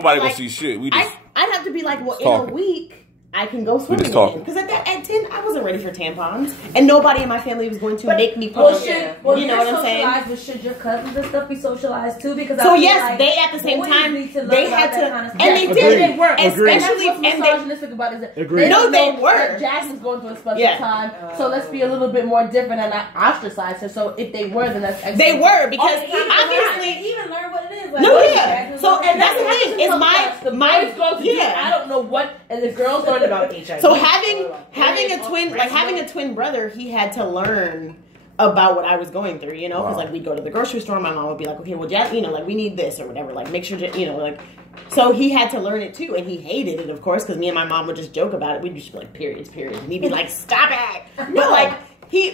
Nobody gonna see shit. I'd have to be like, well, in a week, I can go swimming again. Because at 10, I wasn't ready for tampons. And nobody in my family was going to make me put you know what I'm saying? But should your cousins and stuff be socialized too? Because so yes, they at the same time, they had to, and they did. They were. Especially, and what's misogynistic about is that no, they were. Jasmine's going through a special time. So let's be a little bit more different and not ostracize her. So if they were, then that's excellent. They were, because obviously. Even learn what it is. No, yeah. So, and that's the thing. It's my going to do, I don't know what, and the girls learned about HIV. So having a twin brother, he had to learn about what I was going through, you know, because like we'd go to the grocery store, my mom would be like, okay, well, Jack, you know, like we need this or whatever, like make sure, you know, like, so he had to learn it too, and he hated it, of course, because me and my mom would just joke about it. We'd just be like, periods, and he'd be like, stop it. But like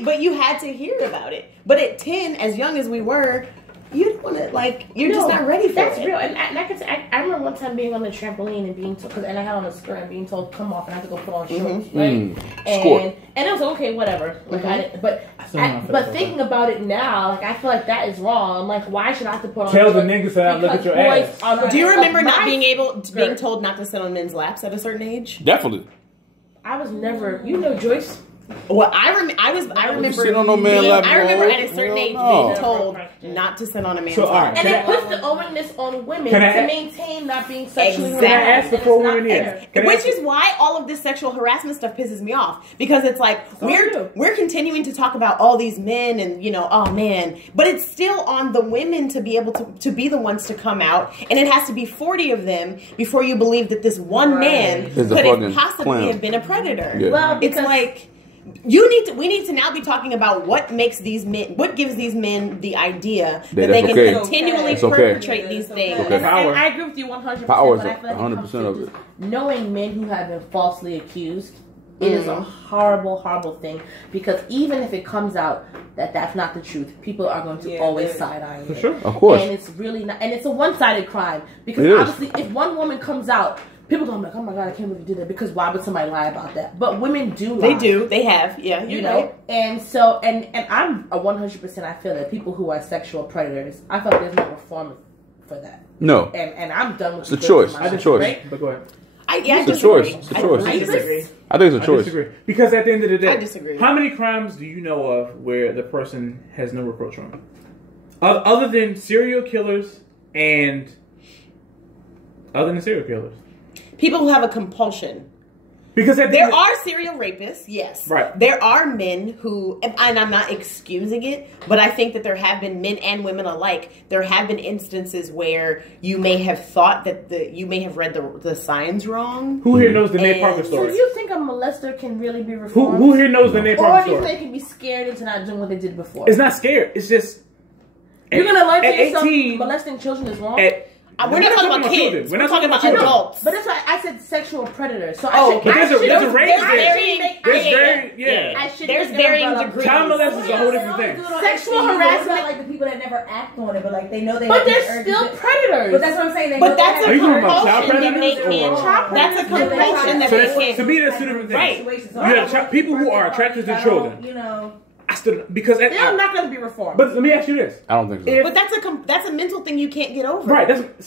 but you had to hear about it. But at 10, as young as we were, you don't want to, like, you're just not ready for that's it. Real. And I remember one time being on the trampoline and being told, and I had on a skirt and being told, come off, and I had to go put on shorts, right? And it was okay, whatever. Like, but thinking about it now, like, I feel like that is wrong. I'm like, why should I have to put on Tell the niggas to look at your ass. Do you remember being told not to sit on men's laps at a certain age? Definitely. I was never, you know, Joyce. Well, I remember at a certain age being told not to sit on a man's lap. And it puts the onus on women to maintain not being sexually harassed. Can I ask before women here? Which is why all of this sexual harassment stuff pisses me off. Because it's like, we're continuing to talk about all these men and, you know, oh man. But it's still on the women to be able to be the ones to come out. And it has to be 40 of them before you believe that this one man could have possibly have been a predator. Yeah. Well, it's like... we need to now be talking about what gives these men the idea that they can continually perpetrate these things. And I agree with you 100%. Power is 100% of it. Knowing men who have been falsely accused, it is a horrible, horrible thing, because even if it comes out that that's not the truth, people are going to always side-eye it. For sure, of course. And it's really not, and it's a one-sided crime, because obviously if one woman comes out, people are like, oh my God, I can't believe you did that, because why would somebody lie about that? But women do lie. They do. They have. Yeah, you know? Right. And so, and I'm a 100%, I feel that people who are sexual predators, I feel like there's no reform for that. No. And I'm done with the choice. It's a choice. Right? But go ahead. It's a choice. It's a choice. I disagree. I think it's a choice. I disagree. Because at the end of the day, I disagree. How many crimes do you know of where the person has no reproach on? Other than serial killers and... Other than serial killers. People who have a compulsion. Because there are serial rapists, yes. Right. There are men who, and I'm not excusing it, but I think that there have been men and women alike. There have been instances where you may have thought that you may have read the signs wrong. Who here knows the Nate Parker story? So you think a molester can really be reformed? Who here knows the Nate Parker story? Or do you think they can be scared into not doing what they did before? It's not scared. It's just... You're going to learn for yourself molesting children is wrong? We're not talking about kids. We're not talking about adults. But that's why I said sexual predators. So but there's a range there. There's varying degrees. Child molestation is a whole different thing. Sexual harassment, like the people that never act on it, but like they know they. But they're still predators. But that's what I'm saying. But that's a compulsion that they can't. That's a compulsion that they can't. To me, that's two different things. Right. You have people who are attracted to children. You know. Because they're not going to be reformed. But let me ask you this: I don't think so. But that's a mental thing you can't get over. Right. If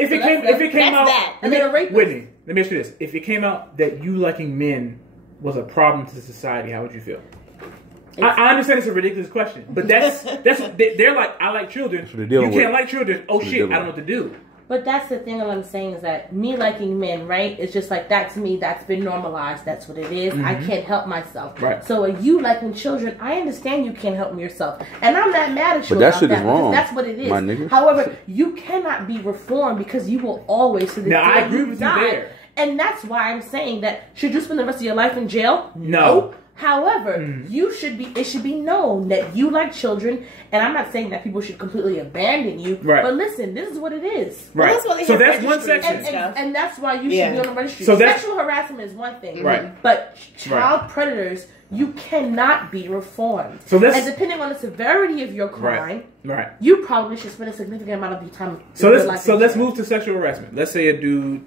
it came out, Whitney, let me ask you this: if it came out that you liking men was a problem to society, how would you feel? I understand it's a ridiculous question, but they're like, I like children. You can't like children. Oh shit, I don't know what to do. But that's the thing that I'm saying is that me liking men, right? It's just like that to me. That's been normalized. That's what it is. I can't help myself. Right. So you liking children, I understand you can't help yourself, and I'm not mad at you. But that shit is wrong. That's what it is. My nigga. However, you cannot be reformed because you will always to the now, day I agree with you there. And that's why I'm saying that should you spend the rest of your life in jail? No. However, it should be known that you like children, and I'm not saying that people should completely abandon you. Right. But listen, this is what it is. Right. Well, so that's one section. And that's why you should be on the registry. So sexual harassment is one thing. Right. But child predators, you cannot be reformed. So and depending on the severity of your crime, you probably should spend a significant amount of your time. So let's move to sexual harassment. Let's say a dude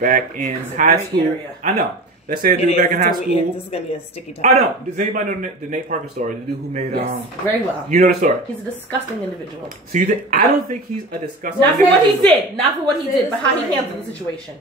back in high school. I know. Let's say a dude back in high school. This is gonna be a sticky topic. I know. Does anybody know the Nate Parker story? The dude who made very well. You know the story. He's a disgusting individual. So you think? I don't think he's a disgusting. Not for individual. what he did. Not for what he did, but how he handled the situation.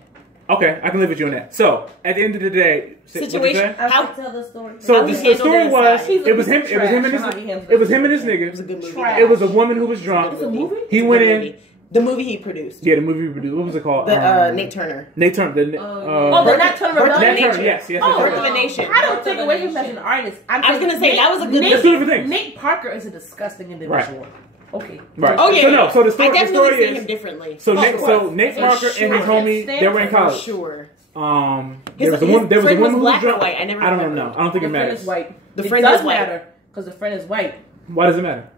Okay, I can live with you on that. So at the end of the day, situation. How tell the story? So the story was it was him. It was him and his. It was him and his nigga. It was a good movie. It was a woman who was drunk. It's a movie. He went in. The movie he produced. Yeah, the movie he produced. What was it called? The Nate Turner. Nate Turner. The Nat Turner Rebellion. Nat Turner. Yes. Birth of a Nation. I don't take away from him as an artist. I was gonna say that was a good movie. Nate Parker is a disgusting individual. Right. Okay. Right. Oh yeah. So the story. I definitely see is him differently. So Nate Parker and his homie, they were in college. Sure. There was a woman who was drunk. White. I don't know. I don't think it matters. The friend is white. The friend does matter because the friend is white. Why does it matter?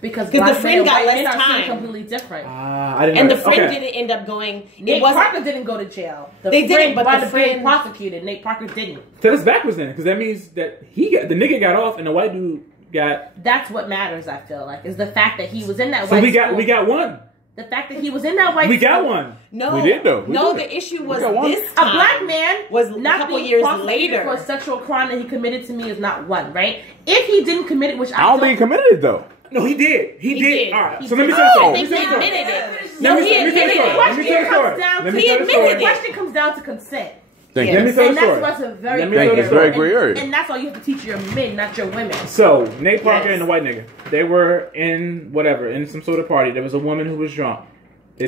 Because the friend got less time. Completely different. I didn't. And the friend didn't end up going. Nate Parker didn't go to jail. They didn't, but the friend prosecuted. Nate Parker didn't. So that's backwards then, because that means that the nigga got off and the white dude got. That's what matters. I feel like is the fact that he was in that. So white we got one. The fact that he was in that white. We got one. No, we did though. The issue was this time a black man was not a couple being years prosecuted later for a sexual crime that he committed to me is not one, right? If he didn't commit it, which I don't think he committed it though. No, he did. He did. All right. So let me tell tell you the story. He admitted it. No, he admitted it. Let me tell the story. The question comes down to consent. Thank you. Let me tell the story. And that's what's a very very gray area. And that's why you have to teach your men, not your women. So Nate Parker and the white nigga, they were in some sort of party. There was a woman who was drunk.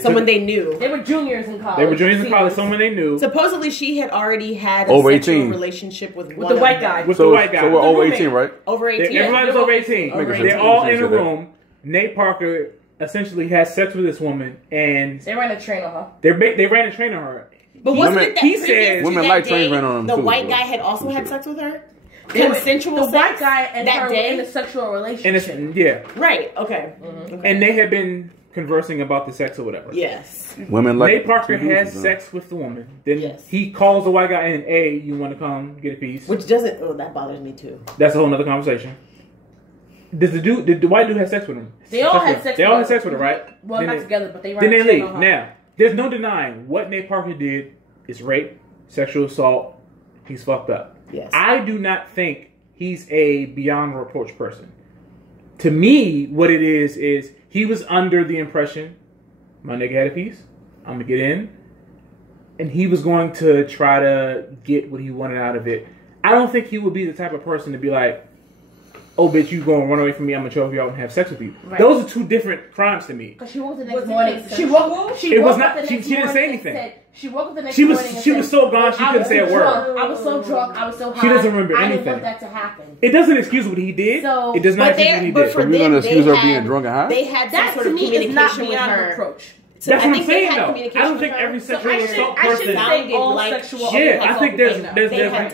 Someone they knew. They were juniors in college. They were juniors in college. Someone they knew. Supposedly, she had already had a over sexual 18 relationship with the white guy. With the white guy. So we're over 18, right? Over 18. Everybody's over 18. They're all in a room. Nate Parker essentially has sex with this woman, and they ran a train on her. They ran a train on her. But wasn't it that he said women like trains ran on them the too, white guy had also had sex with her? Consensual sex? The white guy and that her day? were in a sexual relationship. Yeah. Right. Okay. Mm-hmm. Okay. And they had been conversing about the sex or whatever. Yes. Women like Nate Parker has sex with the woman. Then he calls the white guy and you want to come get a piece? Which doesn't. Oh, that bothers me too. That's a whole nother conversation. Did the white dude have sex with him? They all had sex. They all had sex with her, right? Well, not together, but they. Then they leave. Now, there's no denying what Nate Parker did is rape, sexual assault. He's fucked up. Yes. I do not think he's a beyond reproach person. To me, what it is he was under the impression, my nigga had a piece, I'm gonna get in, and he was going to try to get what he wanted out of it. I don't think he would be the type of person to be like, oh bitch, you gonna run away from me, I'm gonna choke you out and have sex with you. Right. Those are two different crimes to me. Because she woke up the next morning. She didn't say anything. She woke up the next morning. She was so gone she couldn't say a word. I was so drunk. I was so high. She doesn't remember anything. I didn't want that to happen. It doesn't excuse what he did. So, it does not excuse what he did. So we're gonna excuse her being drunk and high? They had some sort of communication with her. Reproach. So that's what I'm they saying, had though. communication I don't with think her. every sexual assault I person. should say all sexual. Yeah, I think there's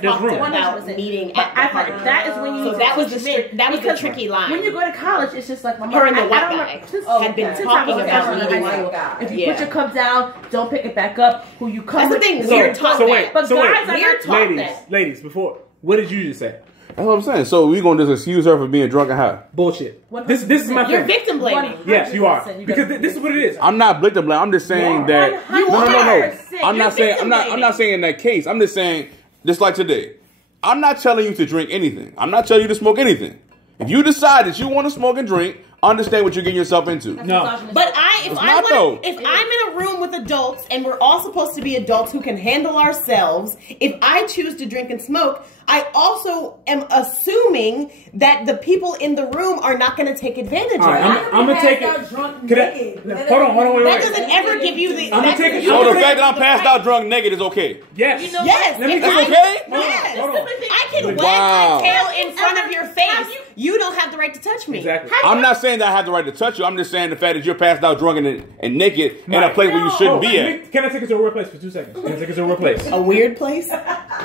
talked room. about meeting but at the party. That is when you. So that was the tricky line. When you go to college, it's just like my her and the white guy had been talking about meeting white guy. If you put your cup down, don't pick it back up. Who you come with? That's the thing. We're taught that. But guys are not taught that. Ladies, before what did you just say? That's what I'm saying. So we're gonna just excuse her for being drunk and high. Bullshit. This is my thing. You're victim blaming. Yes, you are. Because this is what it is. I'm not victim blaming. I'm just saying that. No. I'm not saying in that case. I'm just saying, just like today, I'm not telling you to drink anything. I'm not telling you to smoke anything. If you decide that you want to smoke and drink, understand what you're getting yourself into. No. But if I'm in a room with adults and we're all supposed to be adults who can handle ourselves, if I choose to drink and smoke, I also am assuming that the people in the room are not going to take advantage of it. I'm going to take it. Hold on, wait. That doesn't ever give you the... I'm going to take it. So the fact that I'm passed out drunk naked is okay? Yes. Yes. It's okay? Yes. I can wag my tail in front of your face. You don't have the right to touch me. Exactly. I'm not saying that I have the right to touch you. I'm just saying the fact that you're passed out drunk and naked in a place where you shouldn't be at. Can I take it to a real place for 2 seconds? Can I take it to a real place? A weird place?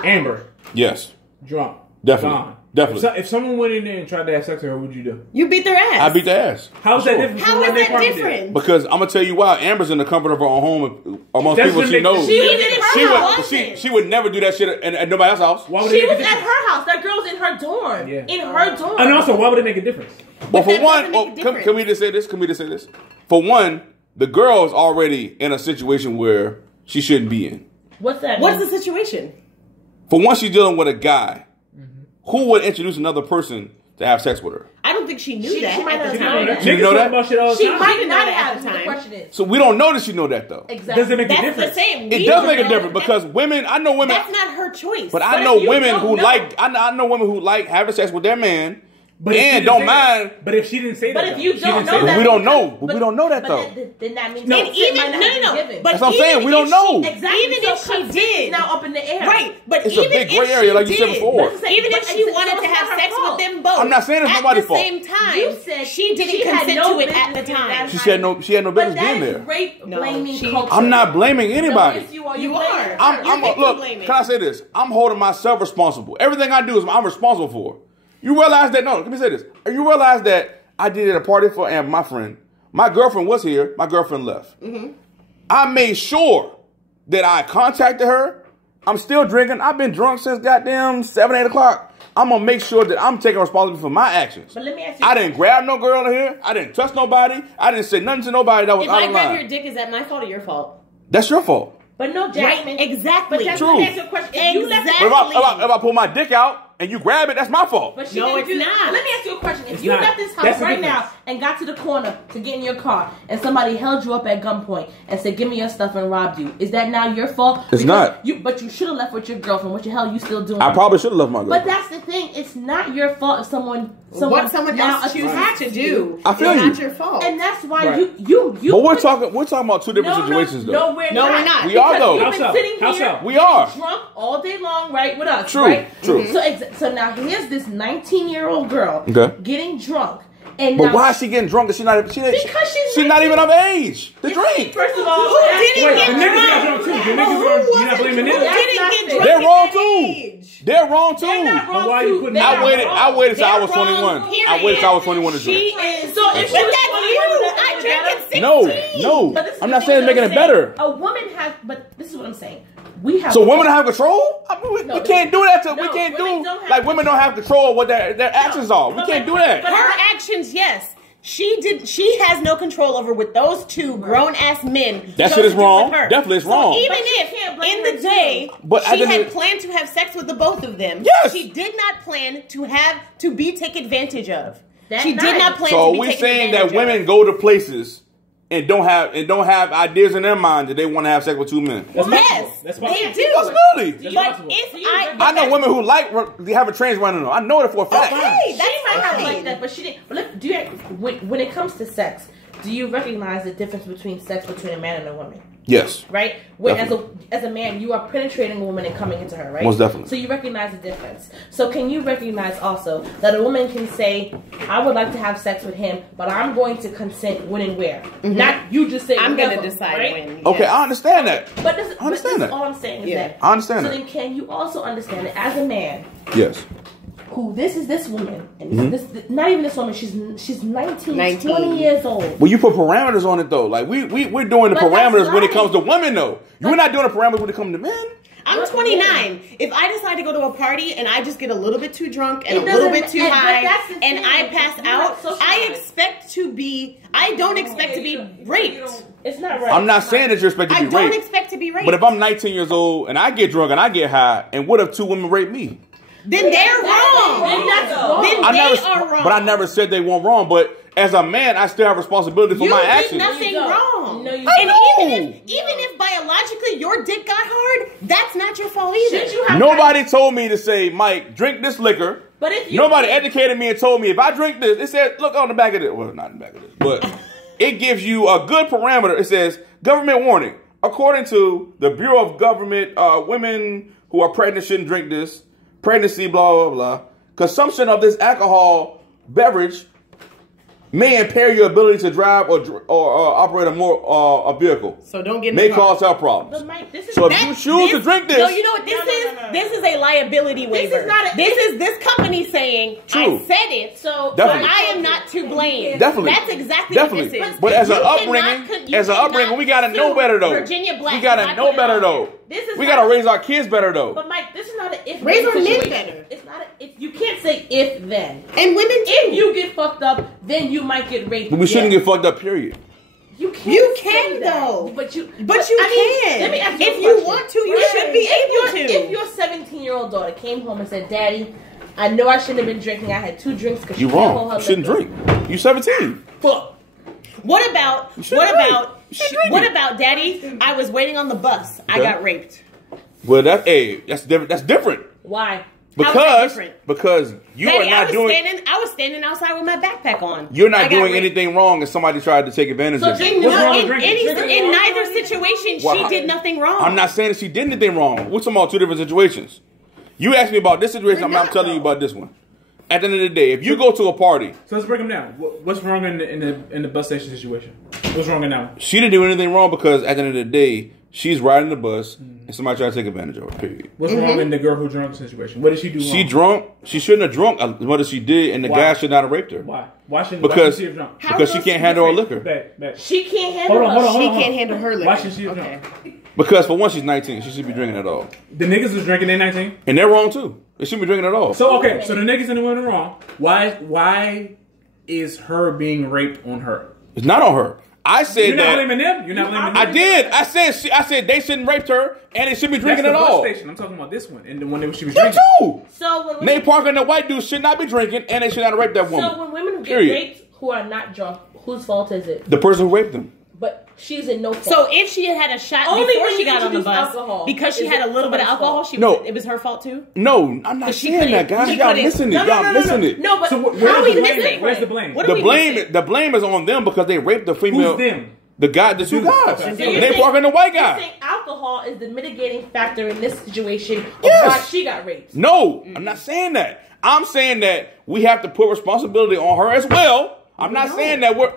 Amber. Yes. Drunk. Definitely. Gone. Definitely. If someone went in there and tried to have sex with her, what would you do? You beat their ass. I beat their ass. How's that different? How is that different? Because I'm gonna tell you why. Amber's in the comfort of her own home amongst people she knows. She would never do that shit at nobody else's house. Why would she was at her house. That girl's in her dorm. Yeah. In her dorm. And also, why would it make a difference? Well, for one, can we just say this? For one, the girl is already in a situation where she shouldn't be in. What's that? What's the situation? for once she's dealing with a guy, who would introduce another person to have sex with her? I don't think she knew that. She might not know that. She didn't know that? She might not have at the time. The question is. So we don't know that she know that though. Exactly. Does it make a difference? That's the same. It does make a difference because women. I know women. That's not her choice. But I know women who like. I know women who like having sex with their man. But and don't mind. But if she didn't say that, but if you don't know that, we don't know. But we don't know that though. Then that means no. But that's what I'm saying. We don't know. Exactly. Even if she did, now up in the air, right? But it's a big gray area, like you said before. Even if she wanted to have sex with them both, I'm not saying it's nobody's fault. At the same time, you said she didn't consent to it at the time. She said no. She had no business being there. Rape blaming culture. I'm not blaming anybody. You are. Look. Can I say this? I'm holding myself responsible. Everything I do is I'm responsible for. You realize that? No, let me say this. You realize that I did at a party for my friend. My girlfriend was here. My girlfriend left. Mm-hmm. I made sure that I contacted her. I'm still drinking. I've been drunk since goddamn 7, 8 o'clock. I'm going to make sure that I'm taking responsibility for my actions. But let me ask you. I didn't grab no girl in here. I didn't touch nobody. I didn't say nothing to nobody that was out of line. If I grab your dick, is that my fault or your fault? That's your fault. But no, Jasmine. Right, exactly. But true. Let me ask you a question. Exactly. If I pull my dick out and you grab it, that's my fault. But no, it's not. Let me ask you a question. If you left this house right now and got to the corner to get in your car and somebody held you up at gunpoint and said, give me your stuff and robbed you, is that now your fault? It's not. But you should have left with your girlfriend. What the hell are you still doing? I probably should have left my girlfriend. But that's the thing. It's not your fault if someone what someone else chooses to do. I feel it's not your fault. And that's why you. But we're talking about two different situations, though. No, we're not. We are though. You've been sitting here, we are drunk all day long, right, with us. True. Right? True. So now here's this 19-year-old girl getting drunk. And but why is she getting drunk? She's not. She's not even of age to drink. First of all, who didn't get drunk? Got drunk too. The niggas you're not blaming them. They're wrong too. They're wrong too. But why are you putting? I waited till I was 21. I waited till I was 21 to drink. She is. So if she was 21, I drank at 16. No. I'm not saying making it better. A woman has, but this is what I'm saying. We have. So women have control? I mean, we can't do that. We can't do like women don't have control of what their actions are. We can't do that. Her actions, yes. She has no control over with those two grown ass men. That shit is wrong. Definitely it's wrong. So even if in the day she had planned to have sex with the both of them, she did not plan to be taken advantage of. She did not plan to be taken advantage of. So we're saying that women go to places and don't have ideas in their mind that they want to have sex with two men. Yes, they do. Possibility. But if I know women who like having trans running them. I know it for a fact. Okay, she might not like that, but she didn't. But when it comes to sex, do you recognize the difference between sex between a man and a woman? Yes. Right? When as a man, you are penetrating a woman and coming into her, right? Most definitely. So you recognize the difference. So can you recognize also that a woman can say, I would like to have sex with him, but I'm going to consent when and where. Mm-hmm. Not you just say I'm going to decide right? when. Okay, I understand that. But this all I'm saying is that. I understand that. So then can you also understand that as a man? Yes. Who this is this woman, and this not even this woman. She's 19, 20 years old. Well, you put parameters on it though. Like we're doing the parameters when it comes to women though. You're not doing the parameters when it comes to men. I'm 29. If I decide to go to a party and I just get a little bit too drunk and a little bit too high and I pass out, I don't expect to be raped. It's not right. I'm not saying that you're expected to be raped. I don't expect to be raped. But if I'm 19 years old and I get drunk and I get high, and what if two women rape me? Then they're wrong. Then they are wrong. But I never said they weren't wrong. But as a man, I still have responsibility for my actions. You did nothing wrong. No, you and even if biologically your dick got hard, that's not your fault either. Nobody told me to say, Mike, drink this liquor. But if nobody educated me and told me if I drink this, it said, look on the back of it. Well, not in the back of it, but it gives you a good parameter. It says, government warning. According to the Bureau of Government, women who are pregnant shouldn't drink this. Pregnancy, blah, blah, blah. Consumption of this alcohol beverage may impair your ability to drive or operate a vehicle. So don't get may cause health problems. But Mike, if you choose to drink this, no, you know what this is? No. This is a liability waiver. This is this company saying I said it, so I am not to blame. Definitely, that's exactly what this is. But as an upbringing, we gotta know better though. Virginia Black, we gotta know better though. We gotta raise our kids better though. But Mike, this is not an if. Raise our men better. It's not if. You can't say if then. And women too. If you get fucked up, then you might get raped. But we shouldn't get fucked up. Period. You can though. But you can. Let me ask you if you want to, you should be able to. If your 17-year-old 17-year-old daughter came home and said, "Daddy, I know I shouldn't have been drinking. I had 2 drinks because you wrong. You shouldn't drink. You 17. Fuck. What about Daddy? I was waiting on the bus. Okay. I got raped. Well, that's different. That's different. Why? Because you Daddy, are not doing. I was standing outside with my backpack on. You're not doing anything wrong if somebody tried to take advantage of you. In neither situation, she did nothing wrong. I'm not saying that she did anything wrong. We're talking about 2 different situations. You asked me about this situation. I'm telling you about this one. At the end of the day, if you go to a party, so let's break them down. What's wrong in the bus station situation? What's wrong in that one? She didn't do anything wrong because at the end of the day, she's riding the bus and somebody tried to take advantage of her. Period. What's wrong in the girl who drunk situation? What did she do wrong? She drunk. She shouldn't have drunk as much as she did, and the guy should not have raped her. Why? Why she have drunk? Because she can't handle her liquor. She can't handle her liquor. She can't handle her liquor. Why should she have drunk? Because for one, she's 19. She should be drinking at all. The niggas was drinking at 19? And they're wrong too. They shouldn't be drinking at all. So okay, so the niggas and the women are wrong. Why is her being raped on her? It's not on her. I said You're not blaming them? You're not blaming them? I did. I said they shouldn't rape her and they shouldn't be drinking at all. Station. I'm talking about this one and the one that she was drinking. Too. So Nate Parker and the white dude should not be drinking and they should not have raped that woman. So when women get raped who are not drunk, whose fault is it? The person who raped them. But she's in no fault. So if she had a shot before she got on the bus, because she had a little bit of alcohol, it was her fault too? No, I'm not saying that, guys. Y'all missing it. Y'all missing it. No, but how are we missing? Where's the blame? The blame is on them because they raped the female. Who's them? The 2 guys. Okay. Nate Parker and the white guy. You're saying alcohol is the mitigating factor in this situation of why she got raped. No, I'm not saying that. I'm saying that we have to put responsibility on her as well. I'm not saying that we're...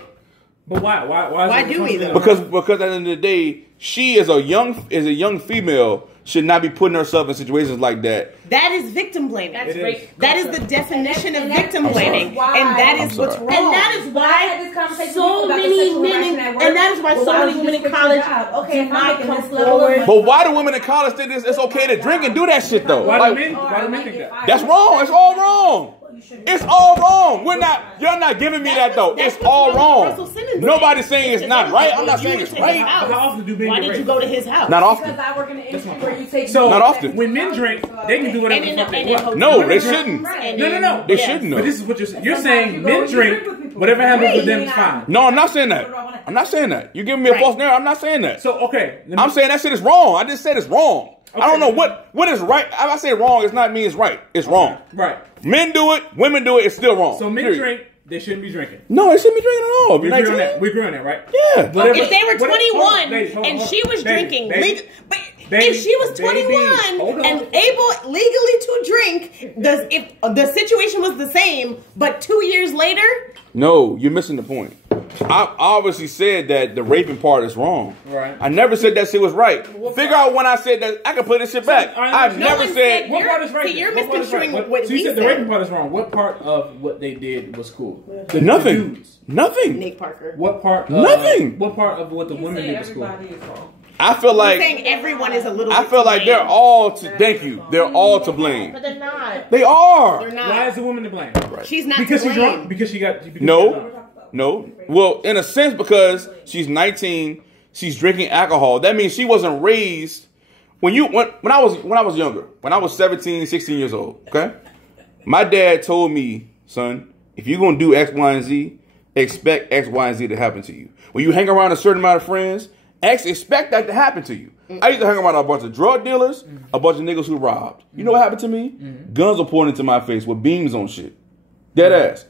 But why do we though? Because at the end of the day, she is a young female should not be putting herself in situations like that. That is victim blaming. That's rape. That is the definition of victim blaming, and that is what's wrong. And that is why so many women, and that is why so many women in college do not come forward. But why do women in college think it's okay to drink and do that shit though? Why do men think that? That's wrong. It's all wrong. It's all wrong. You're not giving me that though. It's all wrong. Nobody's saying it's not right. I'm not saying it's right. How often do men Why did you go to his house? Not often. Because I work in an industry where you take not often. When men drink, they can do whatever the fuck they want. No, they shouldn't. No. They shouldn't. But this is what you're saying. Men drink. Whatever happens with them is fine. No, I'm not saying that. I'm not saying that. You're giving me a false narrative. I'm not saying that. So okay, I'm saying that shit is wrong. I just said it's wrong. Okay. I don't know what is right. If I say wrong, it's not mean it's right. It's wrong. Right. Men do it. Women do it. It's still wrong. So men drink. They shouldn't be drinking. No, they shouldn't be drinking at all. We agree on that, right? Yeah. If they were 21 and she was drinking, if she was 21 and able legally to drink, if the situation was the same, but 2 years later? No, you're missing the point. I obviously said that the raping part is wrong. Right. I never said that shit was right. Figure out when I said that. I can put this shit back. I've never said. What part is right? You're misconstruing what he said. The raping part is wrong. What part of what they did was cool? Nothing. Nothing. Nick Parker. What part? Nothing. What part of what the women did was cool? I feel like you're saying everyone is a little. I feel like they're all to. Thank you. They're all to blame. But they're not. They are. They're not. Why is the woman to blame? Right. She's not because to blame. she's drunk. Because she got. No. Well, in a sense, because she's 19, she's drinking alcohol. That means she wasn't raised when I was younger. When I was 17, 16 years old. Okay, my dad told me, son, if you're gonna do X, Y, and Z, expect X, Y, and Z to happen to you. When you hang around a certain amount of friends, expect that to happen to you. I used to hang around a bunch of drug dealers, a bunch of niggas who robbed. You know what happened to me? Guns were pointed into my face with beams on shit. Dead ass.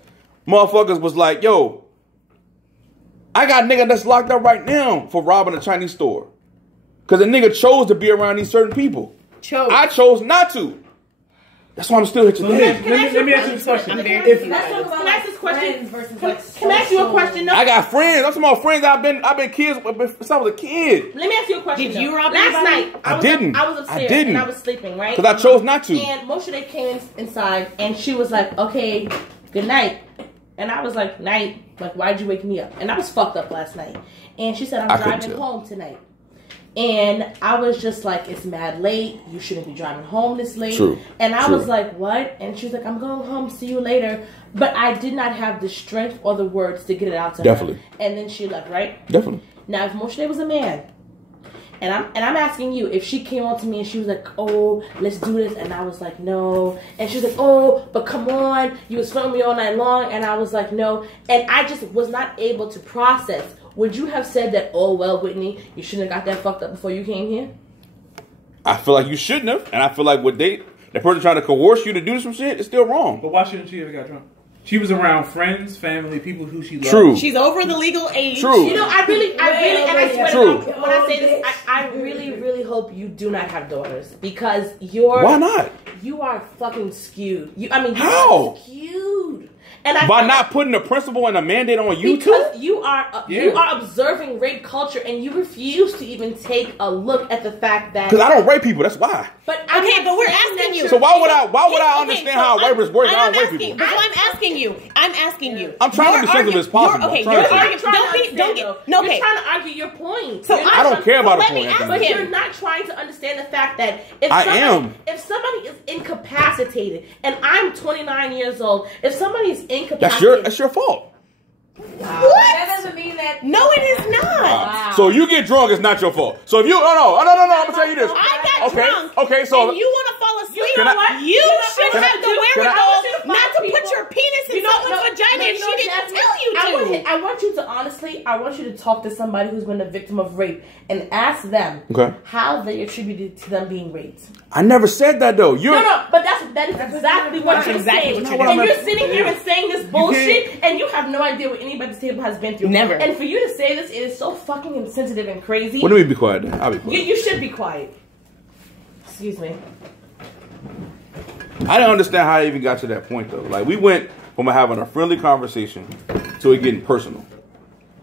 Motherfuckers was like, yo, I got a nigga that's locked up right now for robbing a Chinese store. Because a nigga chose to be around these certain people. I chose not to. That's why I'm still here today. Let me ask you this question. Can I ask this question? Can I ask you a question? No. I got friends. I'm talking about friends I've been kids since I was a kid. Let me ask you a question. Did you rob last night? I didn't. I was upstairs and I was sleeping, right? Because I chose not to. And Moshe came inside and she was like, okay, good night. And I was like, night. Like, why'd you wake me up? And I was fucked up last night. And she said, I'm driving home tonight. And I was just like, it's mad late. You shouldn't be driving home this late. True. And I was like, what? And she was like, I'm going home. See you later. But I did not have the strength or the words to get it out to her. And then she left, right? Definitely. Now, if Moshe was a man And I'm asking you, if she came on to me and she was like, oh, let's do this, and I was like, no, and she was like, oh, but come on, you was filming me all night long, and I was like, no, and I just was not able to process. Would you have said that, oh, well, Whitney, you shouldn't have got that fucked up before you came here? I feel like you shouldn't have, and I feel like that person trying to coerce you to do some shit is still wrong. But why shouldn't she have got drunk? She was around friends, family, people who she loved. True. She's over the legal age. True. You know, I really, and I swear True. to God, when I say this, I really, really hope you do not have daughters, because you're... Why not? You are fucking skewed. You How? are skewed. By not putting a principle and a mandate on you because too? you are observing rape culture, and you refuse to even take a look at the fact that... Because I don't rape people, that's why. But we're asking you. So why would I understand how rapers work? I don't rape people. But I'm asking you. I'm trying to be sensitive as possible. Okay, You're trying to argue your point. So I don't care about a point. But you're not trying to understand the fact that if somebody is incapacitated, and I'm 29 years old, if somebody is incapacitated, that's your fault. Wow. What? That doesn't mean that. No, it is not. Wow. So you get drunk, it's not your fault. So if you, no, I'm gonna tell you this. I got drunk. Okay, so and you want to fall asleep? You know what? You should have the wherewithal not to put your penis in someone's vagina if she didn't tell you to. I want you to honestly, I want you to talk to somebody who's been a victim of rape and ask them how they attributed to them being raped. I never said that though. But that is exactly what you're saying. And you're sitting here and saying this bullshit, and you have no idea what anybody at this table has been through. Never. And for you to say this, it is so fucking insensitive and crazy. Well, let me be quiet then. I'll be quiet. You should be quiet. Excuse me. I didn't understand how I even got to that point though. Like, we went from having a friendly conversation to it getting personal.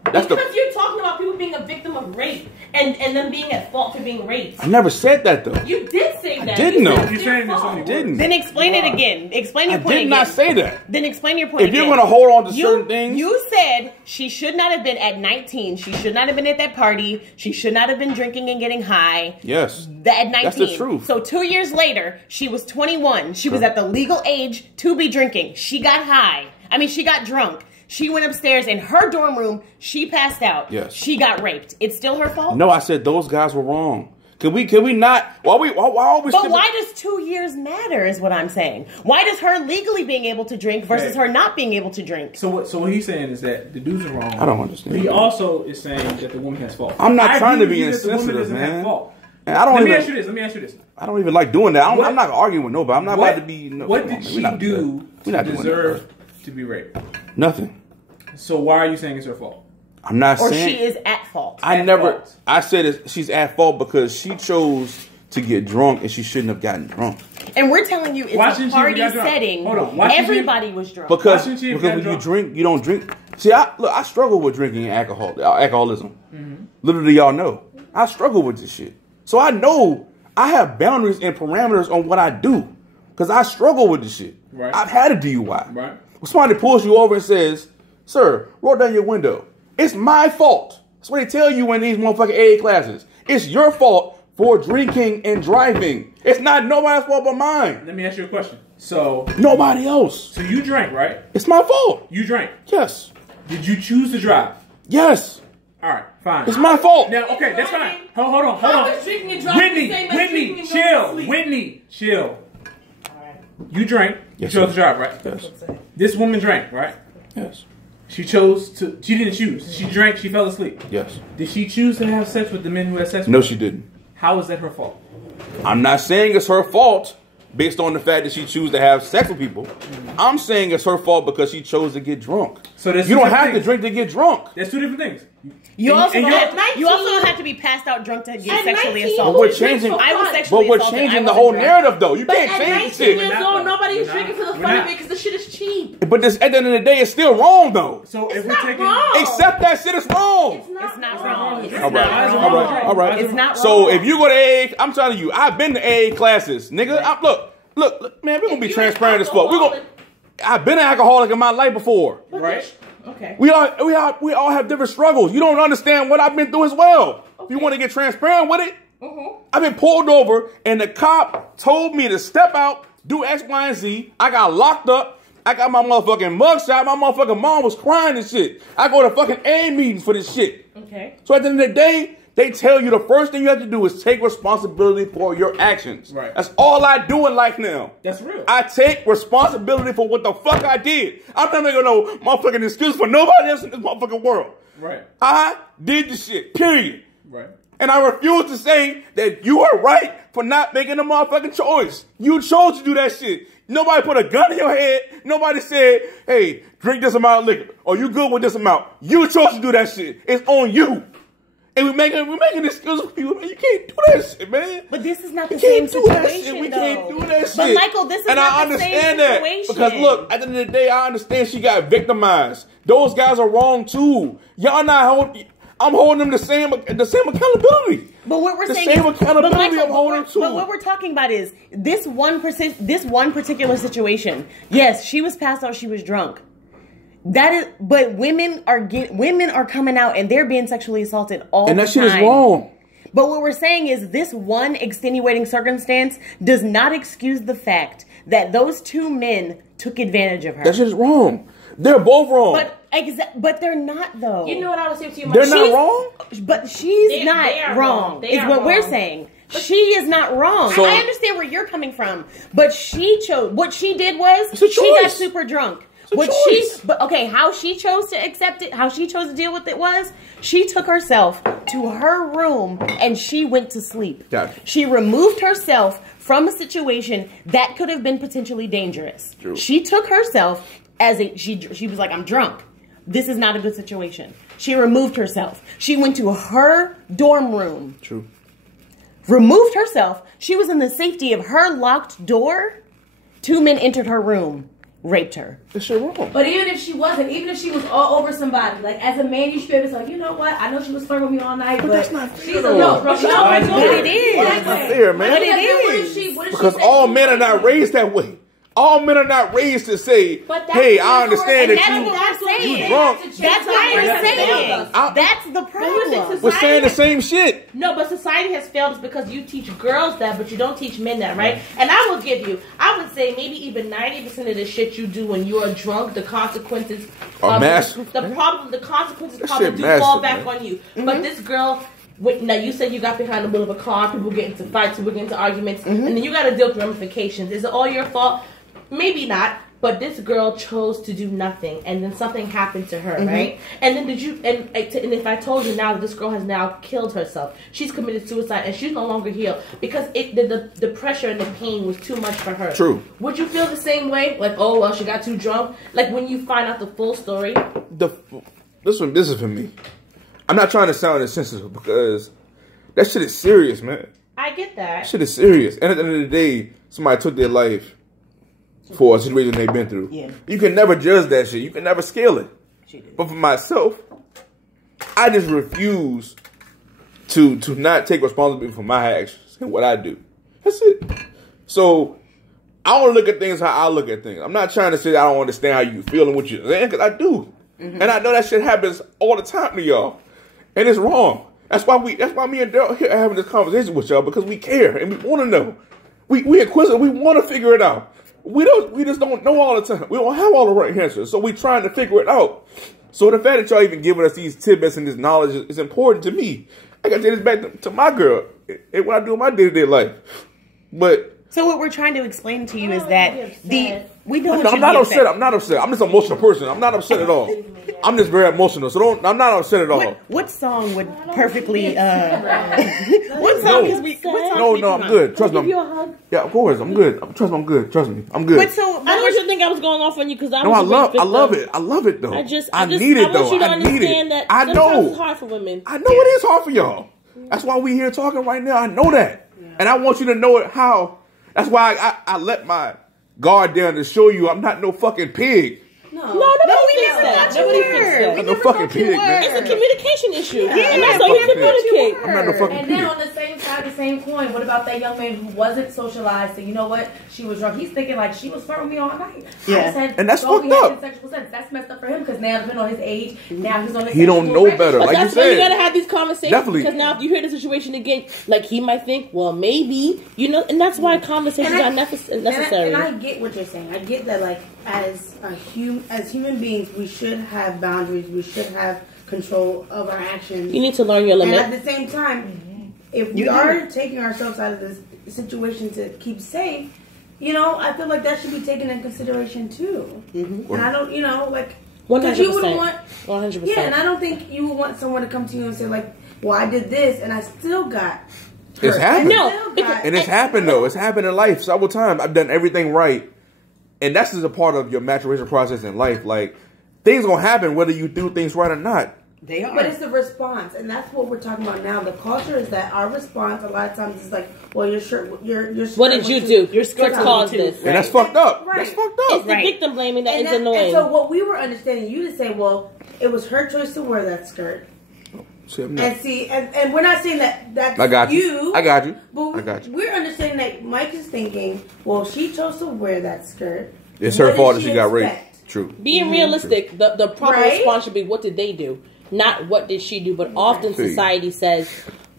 Because you're talking about people being a victim of rape and them being at fault for being raped. I never said that though. You did say that. I didn't know. You're saying this on your didn't. Then explain it again. Explain your point again. I did not say that. Then explain your point if again. If you're going to hold on to certain things. You said she should not have been at 19. She should not have been at that party. She should not have been drinking and getting high. Yes. At 19. That's the truth. So 2 years later, she was 21. She was at the legal age to be drinking. She got high. She got drunk. She went upstairs in her dorm room. She passed out. Yes. She got raped. It's still her fault? No, I said those guys were wrong. Can we not? Why does 2 years matter is what I'm saying. Why does her legally being able to drink versus her not being able to drink? So what he's saying is that the dudes are wrong. I don't understand. But he also is saying that the woman has fault. I'm not trying to be insensitive, man. Let me ask you this. I don't even like doing that. I'm not arguing with nobody. I'm not about to be... What did she do to deserve to be raped? Nothing. So why are you saying it's her fault? I'm not saying... Or she is at fault. I said she's at fault because she chose to get drunk and she shouldn't have gotten drunk. And we're telling you it's a party setting. Hold on. Everybody was drunk. Because when you drink, you don't drink. See, I struggle with drinking and alcoholism. Mm-hmm. Literally, y'all know. I struggle with this shit. So I know I have boundaries and parameters on what I do. Because I struggle with this shit. Right. I've had a DUI. Right. When somebody pulls you over and says, "Sir, roll down your window." It's my fault. That's what they tell you in these motherfucking AA classes. It's your fault for drinking and driving. It's not nobody's fault but mine. Let me ask you a question. So nobody else. So you drank, right? It's my fault. You drank. Yes. Did you choose to drive? Yes. All right, fine. It's my fault. Now, okay, that's fine. Hold on. Whitney, chill. All right. You drank. You chose to drive, right? Yes. This woman drank, right? Yes. She chose to. She didn't choose. She drank. She fell asleep. Yes. Did she choose to have sex with the men who had sex with her? No, she didn't. How is that her fault? I'm not saying it's her fault based on the fact that she chose to have sex with people. I'm saying it's her fault because she chose to get drunk. So you don't have to drink to get drunk. There's two different things. You also don't have to be passed out drunk to get sexually assaulted. But we're changing. The whole narrative, though. You can't change shit. At 19 years old, nobody's drinking for the fun of it because the shit is cheap. But at the end of the day, it's still wrong, though. So if we're taking, accept that shit is wrong. It's not wrong. All right. It's not wrong. So if you go to AA, I'm telling you, I've been to AA classes, nigga. Look, man, we're gonna be transparent as fuck. I've been an alcoholic in my life before, right? Okay. We all have different struggles. You don't understand what I've been through as well. Okay. If you want to get transparent with it, I've been pulled over and the cop told me to step out, do X, Y, and Z. I got locked up. I got my motherfucking mugshot. My motherfucking mom was crying and shit. I go to fucking AA meetings for this shit. Okay. So at the end of the day, They tell you the first thing you have to do is take responsibility for your actions. Right. That's all I do in life now. That's real. I take responsibility for what the fuck I did. I'm not making no motherfucking excuse for nobody else in this motherfucking world. Right. I did the shit, period. Right. And I refuse to say that you are right for not making a motherfucking choice. You chose to do that shit. Nobody put a gun in your head. Nobody said, hey, drink this amount of liquor. Or you good with this amount. You chose to do that shit. It's on you. And we're making excuses for you. Man, you can't do that shit, man. But this is not the same situation, We can't do that shit. But Michael, this is not the same situation. Because look, at the end of the day, I understand she got victimized. Those guys are wrong too. Y'all not holding. I'm holding them the same accountability. But what we're saying, same accountability I'm holding too. But what we're talking about is this one particular situation. Yes, she was passed out. She was drunk. That is, but women are coming out and they're being sexually assaulted all the time. And that shit is wrong. But what we're saying is this one extenuating circumstance does not excuse the fact that those two men took advantage of her. That shit is wrong. They're both wrong. But they're not though. You know what I was saying to you? They're not wrong? But she's not wrong. Is what we're saying. She is not wrong. So, I understand where you're coming from. But she chose. What she did was she got super drunk. How she chose to accept it, how she chose to deal with it was, she took herself to her room and she went to sleep. Gotcha. She removed herself from a situation that could have been potentially dangerous. True. She took herself she was like, I'm drunk. This is not a good situation. She removed herself. She went to her dorm room. True. Removed herself. She was in the safety of her locked door. Two men entered her room. Raped her. That's shit wrong. But even if she wasn't, even if she was all over somebody, like as a man, you should be able to like, you know what? I know she was flirting with me all night, but that's not fair. she's a no, bro. She always But it is. That's not fair, man. But it is. Because all men are not raised that way. All men are not raised to say, hey, I understand that you drunk. That's what we're saying. That's the problem. We're saying the same shit. No, but society has failed us because you teach girls that, but you don't teach men that, right? And I will give you, I would say maybe even 90% of the shit you do when you're drunk, the consequences are massive. The consequences probably do fall back on you. Mm-hmm. But this girl, now you said you got behind the wheel of a car, people get into fights, people get into arguments, and then you got to deal with ramifications. Is it all your fault? Maybe not, but this girl chose to do nothing, and then something happened to her, right? And then and if I told you now that this girl has now killed herself, she's committed suicide, and she's no longer healed because the pressure and the pain was too much for her. True. Would you feel the same way? Like, oh well, she got too drunk. Like when you find out the full story. This is for me. I'm not trying to sound insensitive because that shit is serious, man. I get that. Shit is serious, and at the end of the day, somebody took their life for a situation they've been through. Yeah. You can never judge that shit. You can never scale it. But for myself, I just refuse to not take responsibility for my actions and what I do. That's it. So I don't look at things how I look at things. I'm not trying to say I don't understand how you feel and what you're saying, because I do. And I know that shit happens all the time to y'all. And it's wrong. That's why me and Daryl here are having this conversation with y'all, because we care and we want to know. We inquisitive. We want to figure it out. We just don't know all the time. We don't have all the right answers. So we're trying to figure it out. So the fact that y'all even giving us these tidbits and this knowledge is important to me. I got to take this back to my girl and what I do in my day-to-day life. But so what we're trying to explain to you is that we know I'm not upset. I'm not upset. I'm just an emotional person. I'm not upset at all. I'm just very emotional. So I'm not upset at all. What song would perfectly what song is we No, I'm good. Trust me. Give you a hug? Yeah, of course. I'm good. Trust me, I'm good. Trust me. I'm good. But so I don't you think I was going off on you because I love it. I love it though. I need it though. I need it. I know. It's hard for women. I know it is hard for y'all. That's why we here talking right now. I know that. And I want you to know it how. That's why I let my guard down to show you I'm not no fucking pig. No, we never thought you were. I'm no fucking pig, man. It's a communication issue. Yeah, and that's how you communicate. I'm not no fucking And pig. then on the same side, the same coin, what about that young man who wasn't socialized? So you know what? She was drunk. He's thinking like she was flirting with me all night. Yeah. And that's fucked up. Sexual sense. That's messed up for him because now, depending on his age, now he's on his He don't know better. But like that's you why said. you gotta have these conversations. Definitely. Because now if you hear the situation again, like he might think, well, maybe, and that's why conversations are necessary. And I get what you're saying. I get that, like, as human beings, we should have boundaries. We should have control of our actions. You need to learn your limit. And at the same time, if we are taking ourselves out of this situation to keep safe, you know, I feel like that should be taken in consideration too. And I don't, you know, like, 100%. you would want, 100%. yeah, and I don't think you would want someone to come to you and say like, well, I did this and I still got hurt. It's happened. And it's happened though. It's happened in life several times. I've done everything right. And that's just a part of your maturation process in life. Like, things gonna happen whether you do things right or not. They are. But it's the response, and that's what we're talking about now. The culture is that our response a lot of times is like, well, your skirt what did you do? Your skirt caused this. And that's fucked up. Right. That's fucked up. It's the victim blaming that is annoying. And so what we were understanding you to say, well, it was her choice to wear that skirt. And we're not saying that's I got you. I got you. But I got you. We're understanding that Mike is thinking, well, she chose to wear that skirt. It's her fault that she got raped. True. Being realistic, the proper response should be, what did they do? Not what did she do, but often society says,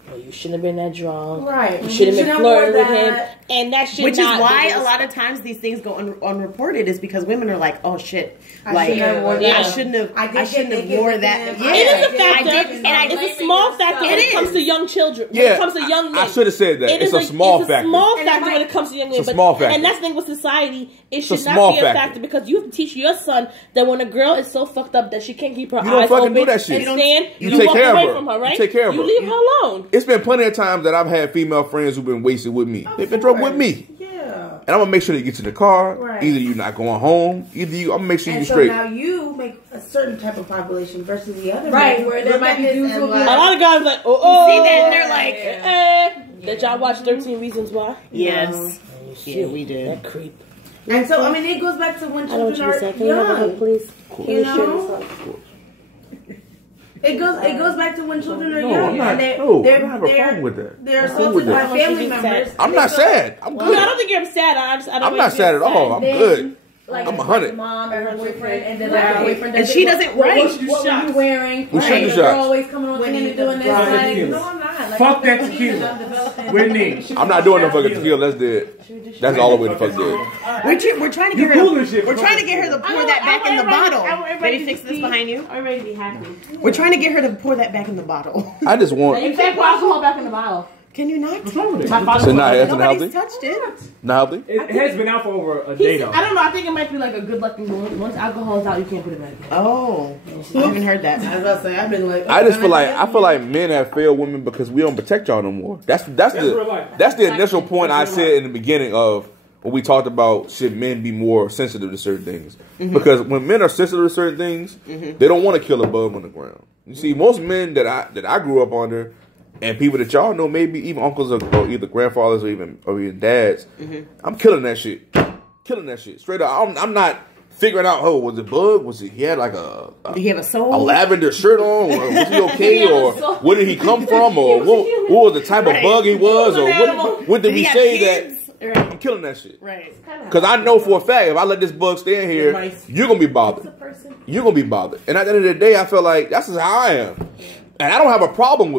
well, you shouldn't have been that drunk. Right. You shouldn't have been flirting with him. And that should Which not is why be a lot of times these things go unreported, is because women are like, oh shit. I shouldn't have wore that. Yeah. It is a factor. It's a small factor when it comes to young children. When it comes to young men. I should have said that. It's a small factor. It's a small factor when it comes to young men. It's a small factor. And that's the thing with society. It should not be a factor because you have to teach your son that when a girl is so fucked up that she can't keep her eyes open do that shit. you take walk care away of her. from her, right? You take care of her. You leave her alone. It's been plenty of times that I've had female friends who've been wasted with me. They've been drunk with me. And I'm gonna make sure that you get to the car. Right. Either you're not going home. I'm gonna make sure you're so straight. Now you make a certain type of population versus the other. Right, where there might be dudes who A lot of guys like, oh, you see that and they're like, Did y'all watch 13 Reasons Why? Yes. Yeah, we did. That creep. And so, I mean, it goes back to when children are young. Please? You know? It goes back to when children are young. I don't have a problem with that. They're assaulted by family members. I'm not sad. I'm good. I don't think you're sad. I'm not sad at all. I'm good. Like, I'm 100. Mom and her boyfriend, and then her boyfriend. And she doesn't What write. were you wearing? We shoot the Girl shots. always coming on and doing this. Like, no, I'm not. Like, Fuck that tequila. Whitney. I'm not doing no fucking tequila. That's dead. That's all the way to fuck dead. We're trying to get her. We're trying to get her to pour that back in the bottle. Baby, fix this behind you. I'm ready to be happy. We're trying to get her to pour that back in the bottle. I just want. You can't pour alcohol back in the bottle. Can you not? What's wrong with it? So not healthy. Nobody's touched it. Not healthy. It has been out for over a day though. I don't know. I think it might be like a good luck thing. Once alcohol is out, you can't put it back. Oh, I haven't heard that. I was about to say, I've been like. I just feel like men have failed women because we don't protect y'all no more. That's the initial point I said in the beginning of when we talked about should men be more sensitive to certain things. Because when men are sensitive to certain things, they don't want to kill a bug on the ground. You see, most men that I grew up under, and people that y'all know, maybe even uncles or either grandfathers or even dads, I'm killing that shit. Killing that shit. Straight up. I'm not figuring out, oh, was it bug? Was he had like Did he have a soul? a lavender shirt on? Or was he okay? Or where did he come from? Or what was the type of bug he was? Or what did we say that? I'm killing that shit. Right. Because I know for a fact, if I let this bug stay in here, you're going to be bothered. You're going to be bothered. And at the end of the day, I feel like that's just how I am. And I don't have a problem with